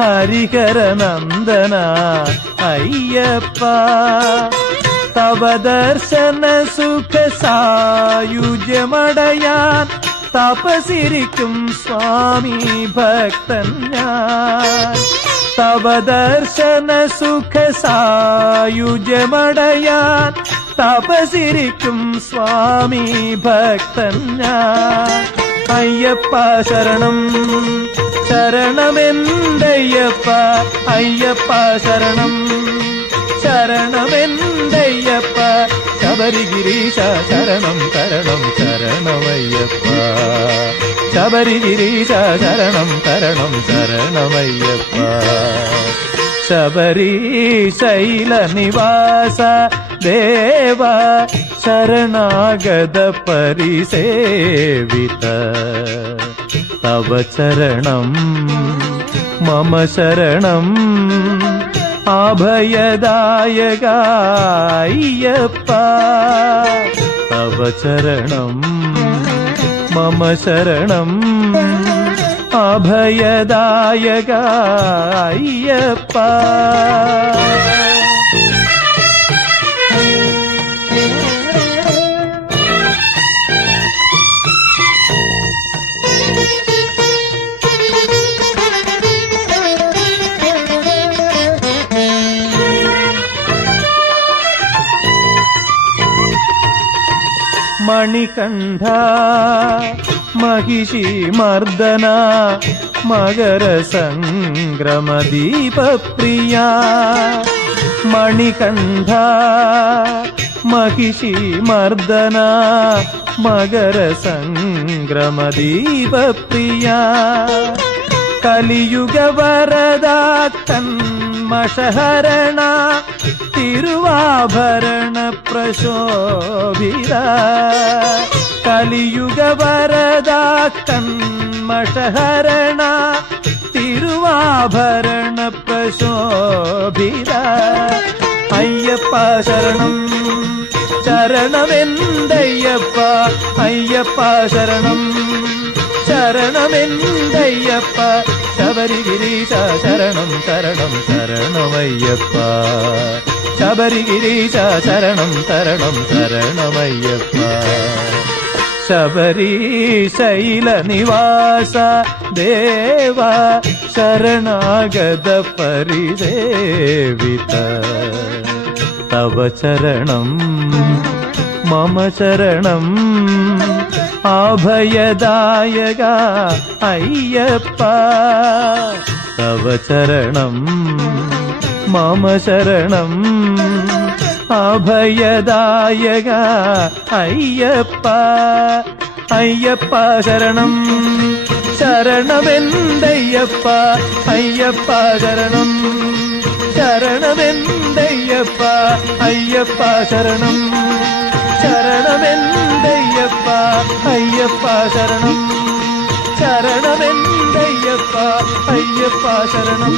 ഹരിഹര നന്ദന അയ്യപ്പ തവ ദർശന സുഖ സായുജ്യമടയാൻ തപസിരിക്കും സ്വാമി ഭക്തൻ ഞാൻ തവ ദർശന സുഖ സായുജ്യമടയാൻ തപസിരിക്കും സ്വാമി ഭക്തൻ ഞാൻ അയ്യപ്പ ശരണം ശരണമെന്തയ്യപ്പ അയ്യപ്പ ശരണം ശരണമെന്തയ്യപ്പ ശബരിഗിരീശ ശരണം തരണം ശരണമയ്യപ്പ ശബരിഗിരീശ ശരണം തരണം ശരണമയ്യപ്പ ശബരീശൈല നിവാസ ദേവ ശരണാഗത പരിസേവിത തവ ശരണം മമ ശരണം അഭയദായക അയ്യപ്പ തവ ശരണം മമ ശരണം അഭയദായക അയ്യപ്പ മണികണ്ഠ महिषी मर्दना मगर संग्रम दीप प्रिया मणिकंठ महिषी मर्दना मगर संग्रम दीप प्रिया कलियुग वरदा तन्मशहरण तिरुवाभरण प्रशोभिता कलियुग वरदा कन्मशहरण तिरुवाभरण प्रशोभिता अय्यप्प शरणं शरणमेन्दय्यप्प अय्यप्प शरणं शरणमेन्दय्यप्प शबरिगिरीश शरणं शरणं शरणमय्यप्प शबरिगिरीश शरणं शरणं शरणमय्यप्प शबरीशैल निवास देवा शरणागत परिसेवित तव चरणं मम चरणम् अभयदायक अय्यप्प तव चरणं मम चरणम् अभयदायक अय्यप्प अय्यप्प शरणं शरणमेन्दय्यप्प अय्यप्प शरणं शरणमेन्दय्यप्प अय्यप्प शरणं शरणमेन्दय्यप्प अय्यप्प शरणं शरणमेन्दय्यप्प अय्यप्प शरणं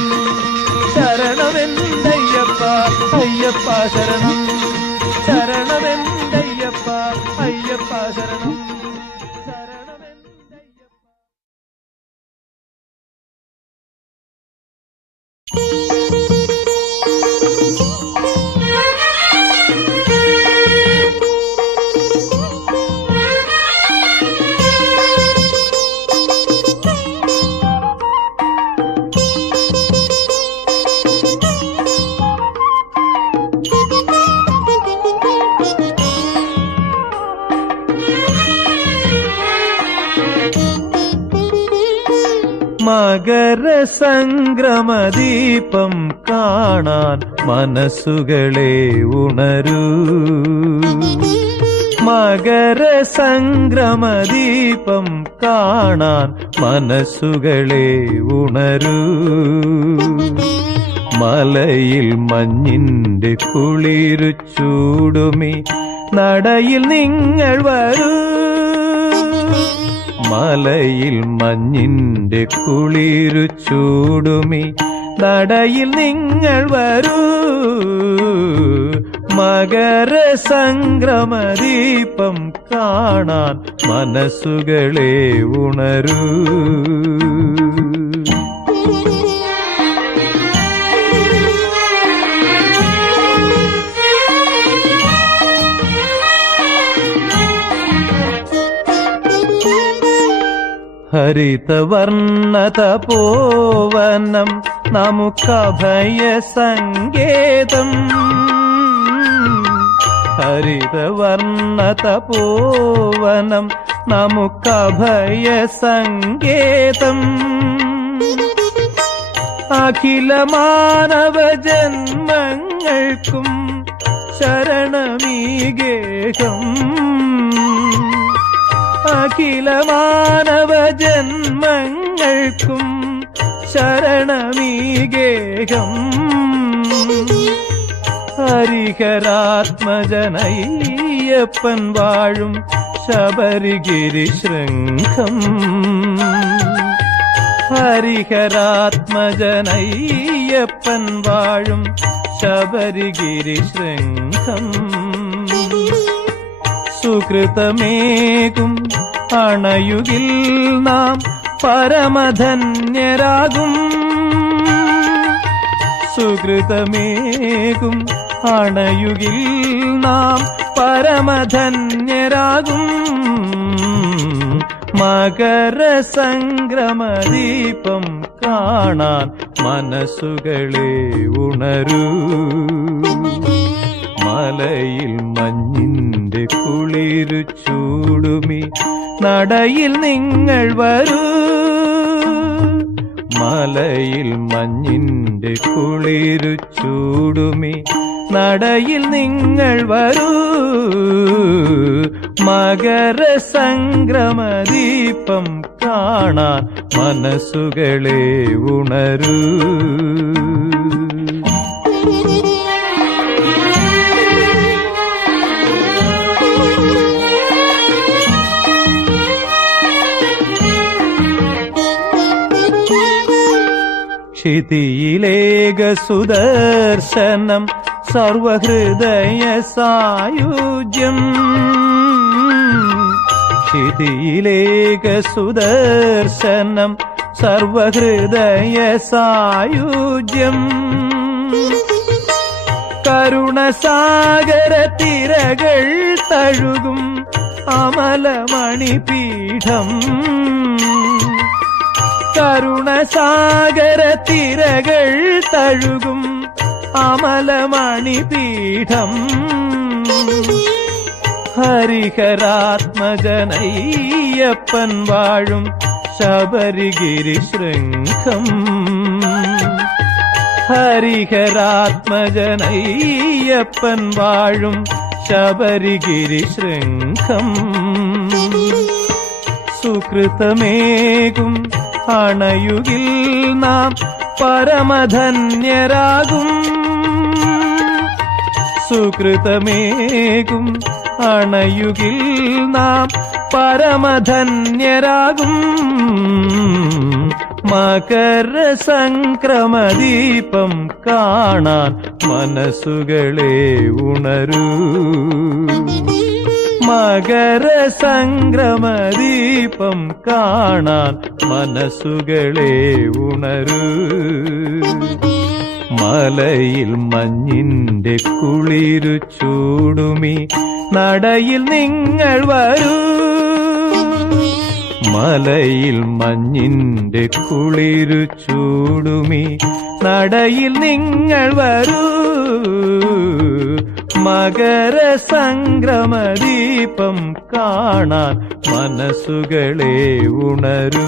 शरणमेन्दय्यप्प अय्यप्प शरणं शरणमेन्दय्यप्प अय्यप्प शरणं മകര സംക്രമദീപം കാണാൻ മനസ്സുകളെ ഉണരൂ മകര സംക്രമദീപം കാണാൻ മനസ്സുകളെ ഉണരൂ മലയിൽ മഞ്ഞിന്റെ കുളിരു ചൂടുമി നടയിൽ നിങ്ങൾ വരൂ മലയിൽ മഞ്ഞിന്റെ കുളിരു ചൂടുമി നടയിൽ നിങ്ങൾ വരൂ മകര സംക്രമദീപം കാണാൻ മനസ്സുകളെ ഉണരൂ ഹരിതവർണ്ണതപോവനം നമുക്കഭയ സങ്കേതം ഹരിതവർണ്ണതപോവനം നമുക്കഭയ സങ്കേതം അഖില മാനവ ജന്മങ്ങൾക്കും ശരണമീ ഗേഹം അഖില മാനവ ജന്മങ്ങൾക്കും ശരണമീ ഗേഹം ഹരിഹരാത്മജനയ്യപ്പൻ വാഴും ശബരിഗിരി ശൃംഖം ഹരിഹരാത്മജനയ്യപ്പൻ വാഴും ശബരിഗിരി ശൃംഖം സുകൃതമേകും അണയുകിൽ നാം പരമധന്യരാകും സുകൃതമേകും അണയുകിൽ നാം പരമധന്യരാകും മകര സംക്രമദീപം കാണാൻ മനസ്സുകളെ ഉണരൂ മലയിൽ മഞ്ഞിന്റെ കുളിരു ചൂ ചൂടുമി നടയിൽ നിങ്ങൾ വരൂ മലയിൽ മഞ്ഞിന്റെ കുളിരു ചൂടുമി നടയിൽ നിങ്ങൾ വരൂ മകരസംക്രമദീപം കാണാൻ മനസ്സുകളെ ഉണരൂ ക്ഷിതിയിലേക സുദർശനം സർവഹൃദയ സായുജ്യം ക്ഷിതിയിലേക സുദർശനം സർവഹൃദയ സായുജ്യം കരുണസാഗര തിരകൾ തഴുകും അമലമണിപീഠം കരുണസാഗര തിരകൾ തഴുകും അമലമണിപീഠം ഹരിഹരാത്മജനയ്യപ്പൻ വാഴും ശബരിഗിരി ശൃംഖം ഹരിഹരാത്മജനയ്യപ്പൻ വാഴും ശബരിഗിരി ശൃംഖം സുകൃതമേകും അണയുകിൽ നാം പരമധന്യരാകും സുകൃതമേകും അണയുകിൽ നാം പരമധന്യരാകും മകരസംക്രമദീപം കാണാൻ മനസ്സുകളെ ഉണരൂ മകരസംക്രമദീപം കാണാൻ മനസ്സുകളെ ഉണരൂ മലയിൽ മഞ്ഞിന്റെ കുളിരു ചൂടുമി നടയിൽ നിങ്ങൾ വരൂ മലയിൽ മഞ്ഞിന്റെ കുളിരു ചൂടുമി നടയിൽ നിങ്ങൾ വരൂ മകരസംക്രമദീപം കാണാൻ മനസ്സുകളെ ഉണരൂ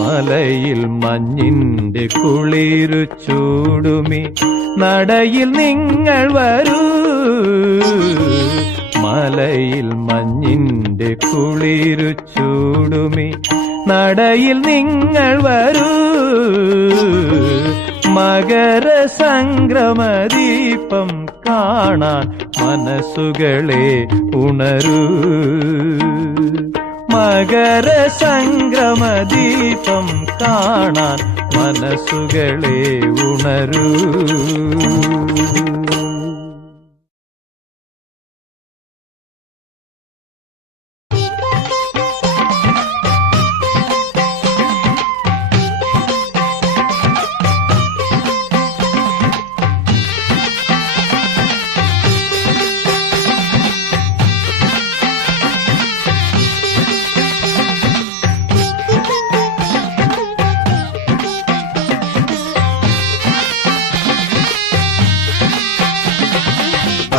മലയിൽ മഞ്ഞിന്റെ കുളിരു ചൂടുമി നടയിൽ നിങ്ങൾ വരൂ മലയിൽ മഞ്ഞിന്റെ കുളിരു ചൂടുമി നടയിൽ നിങ്ങൾ വരൂ മകരസംക്രമദീപം കാണാൻ മനസ്സുകളെ ഉണരൂ മകരസംക്രമദീപം കാണാൻ മനസ്സുകളെ ഉണരൂ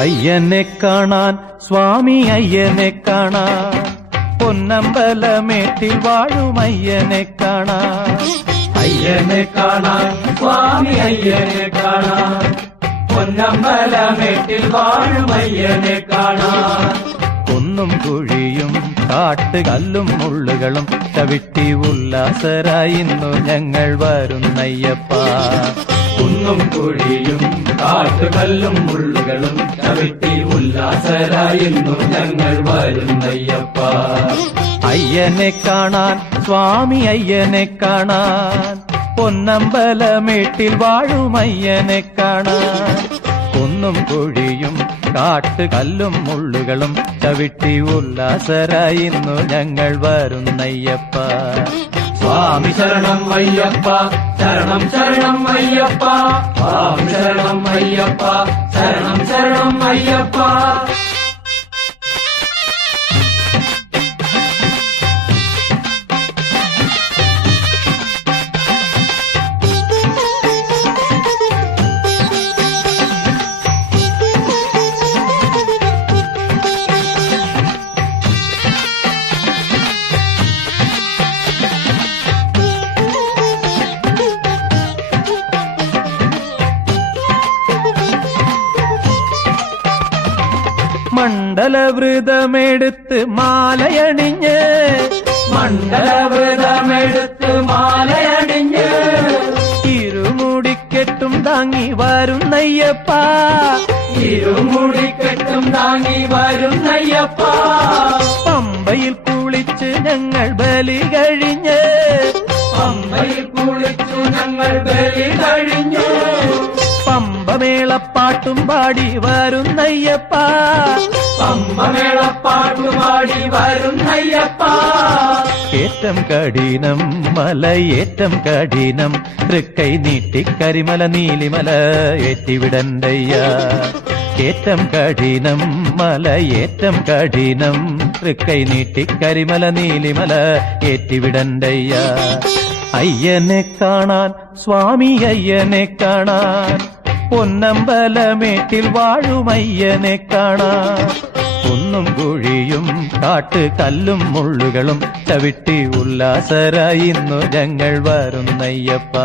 അയ്യനെ കാണാൻ സ്വാമി അയ്യനെ കാണാൻ പൊന്നമ്പലമേട്ടിൽ വാഴും അയ്യനെ കാണാൻ അയ്യനെ കാണാൻ സ്വാമി അയ്യനെ കാണാൻ പൊന്നമ്പലമേട്ടിൽ വാഴും അയ്യനെ കാണാൻ കുന്നും കുഴിയും കാട്ടുകല്ലും മുള്ളുകളും ചവിട്ടി ഉല്ലാസരായിന്നു ഞങ്ങൾ വരുന്നയ്യപ്പ കുന്നും കുഴിയും കാട്ടുകല്ലും മുള്ളുകളും ചവിട്ടി ഉല്ലാസരായിരുന്നു ഞങ്ങൾ വരുന്നയ്യപ്പ അയ്യനെ കാണാൻ സ്വാമി അയ്യനെ കാണാൻ പൊന്നമ്പലമേട്ടിൽ വാഴും അയ്യനെ കാണാൻ കുന്നും കുഴിയും കാട്ടുകല്ലും മുള്ളുകളും ചവിട്ടി ഉല്ലാസരായിന്നു ഞങ്ങൾ വരുന്നയ്യപ്പ സ്വാമി ശരണം അയ്യപ്പ ശരണം ശരണം അയ്യപ്പ സ്വാമി ശരണം അയ്യപ്പ ശരണം ശരണം അയ്യപ്പ മണ്ഡലവ്രതമെടുത്ത് മാലയണിഞ്ഞ് മണ്ഡലവ്രതമെടുത്ത് മാലയണിഞ്ഞ് ഇരുമുടിക്കെട്ടും താങ്ങി വരുന്നയ്യപ്പ ഇരുമുടിക്കെട്ടും താങ്ങി വരുന്നയ്യപ്പ പമ്പയിൽ കുളിച്ച് ഞങ്ങൾ ബലി കഴിഞ്ഞ് പമ്പയിൽ കുളിച്ചു ഞങ്ങൾ ബലി കഴിഞ്ഞു പമ്പമേളപ്പാട്ടും പാടി വരുന്നയ്യപ്പ പമ്പമേളപ്പാട്ടുപാടി വരുന്നയ്യപ്പ ഏറ്റം കഠിനം മലയേറ്റം കഠിനം തൃക്കൈ നീട്ടി കരിമല നീലിമല ഏറ്റിവിടണ്ടയ്യ ഏറ്റം കഠിനം മലയേറ്റം കഠിനം തൃക്കൈ നീട്ടി കരിമല നീലിമല ഏറ്റിവിടണ്ടയ്യ അയ്യനെ കാണാൻ സ്വാമി അയ്യനെ കാണാൻ പൊന്നമ്പലമേട്ടിൽ വാഴുമയ്യനെ കാണാൻ കുന്നും കുഴിയും കാട്ട് കല്ലും മുള്ളുകളും ചവിട്ടി ഉല്ലാസരായി ഇന്നു ഞങ്ങൾ വരുന്നയ്യപ്പ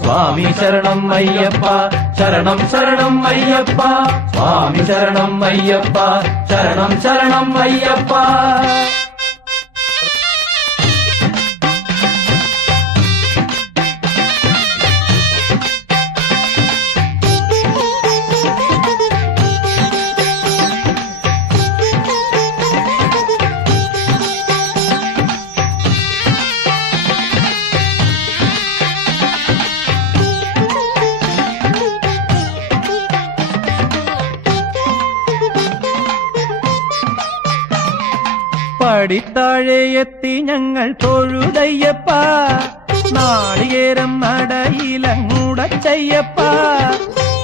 സ്വാമി ശരണം അയ്യപ്പ ശരണം ശരണം അയ്യപ്പ സ്വാമി ശരണം അയ്യപ്പ ശരണം ശരണം അയ്യപ്പ പടിത്താഴെ എത്തി ഞങ്ങൾ തൊഴുതയ്യപ്പ നാളികേരം നടയിലങ്ങൂടച്ചയ്യപ്പ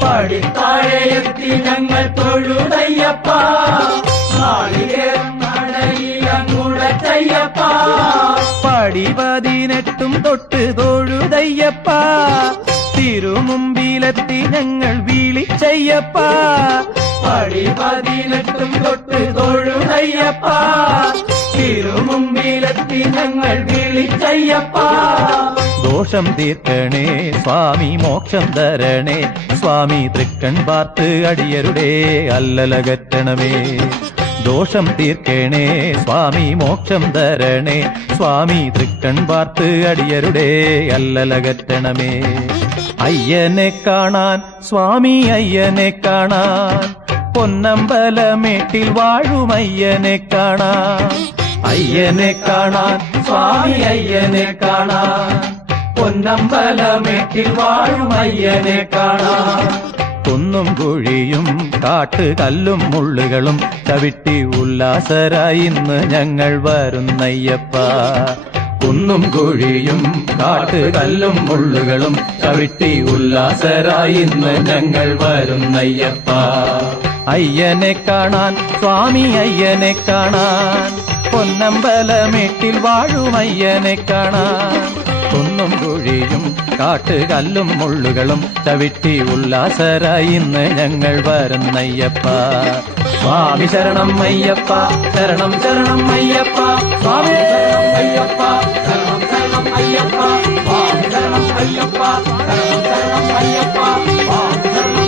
പടിത്താഴെ എത്തി ഞങ്ങൾ തൊഴുതയ്യപ്പ നാളികേരം നടയിലങ്ങൂടച്ചയ്യപ്പ പടി 18 തൊട്ട് തൊഴുതയ്യപ്പ തിരുമുമ്പിലെത്തി ഞങ്ങൾ വിളിച്ചയ്യപ്പ പടി 18 തൊട്ട് തൊഴുതയ്യപ്പ തിരുമുമ്പിലെത്തി ഞങ്ങൾ വിളിച്ചയ്യപ്പ ദോഷം തീർക്കണേ സ്വാമി മോക്ഷം തരണേ സ്വാമി തൃക്കൺ പാർത്ത് അടിയരുടെ അല്ലലകറ്റണമേ ദോഷം തീർക്കണേ സ്വാമി മോക്ഷം തരണേ സ്വാമി തൃക്കൺ പാർത്ത് അടിയരുടെ അല്ലലകറ്റണമേ അയ്യനെ കാണാൻ സ്വാമി അയ്യനെ കാണാൻ പൊന്നമ്പലമേട്ടിൽ വാഴുമയ്യനെ കാണാൻ അയ്യനെ കാണാൻ സ്വാമി അയ്യനെ കാണാൻ പൊന്നമ്പലമേട്ടിൽ വാഴുമയ്യനെ കാണാൻ കുന്നും കുഴിയും കാട്ട് കല്ലും മുള്ളുകളും ചവിട്ടി ഉല്ലാസരായി ഇന്ന് ഞങ്ങൾ വരുന്നയ്യപ്പ കുന്നും കുഴിയും കാട്ട് കല്ലും മുള്ളുകളും ചവിട്ടി ഉല്ലാസരായി ഇന്ന് ഞങ്ങൾ വരുന്നയ്യപ്പ അയ്യനെ കാണാൻ സ്വാമി അയ്യനെ കാണാൻ പൊന്നമ്പലമേട്ടിൽ വാഴുമയ്യനെ കാണാൻ കുന്നും കുഴിയും കാട്ട് കല്ലും മുള്ളുകളും ചവിട്ടി ഉല്ലാസരായി ഇന്ന് ഞങ്ങൾ വരുന്നയ്യപ്പ സ്വാമി ശരണം അയ്യപ്പ ശരണം ശരണം അയ്യപ്പ സ്വാമി ശരണം അയ്യപ്പ ശരണം ശരണം അയ്യപ്പ സ്വാമി ശരണം അയ്യപ്പ ശരണം ശരണം അയ്യപ്പ സ്വാമി ശരണം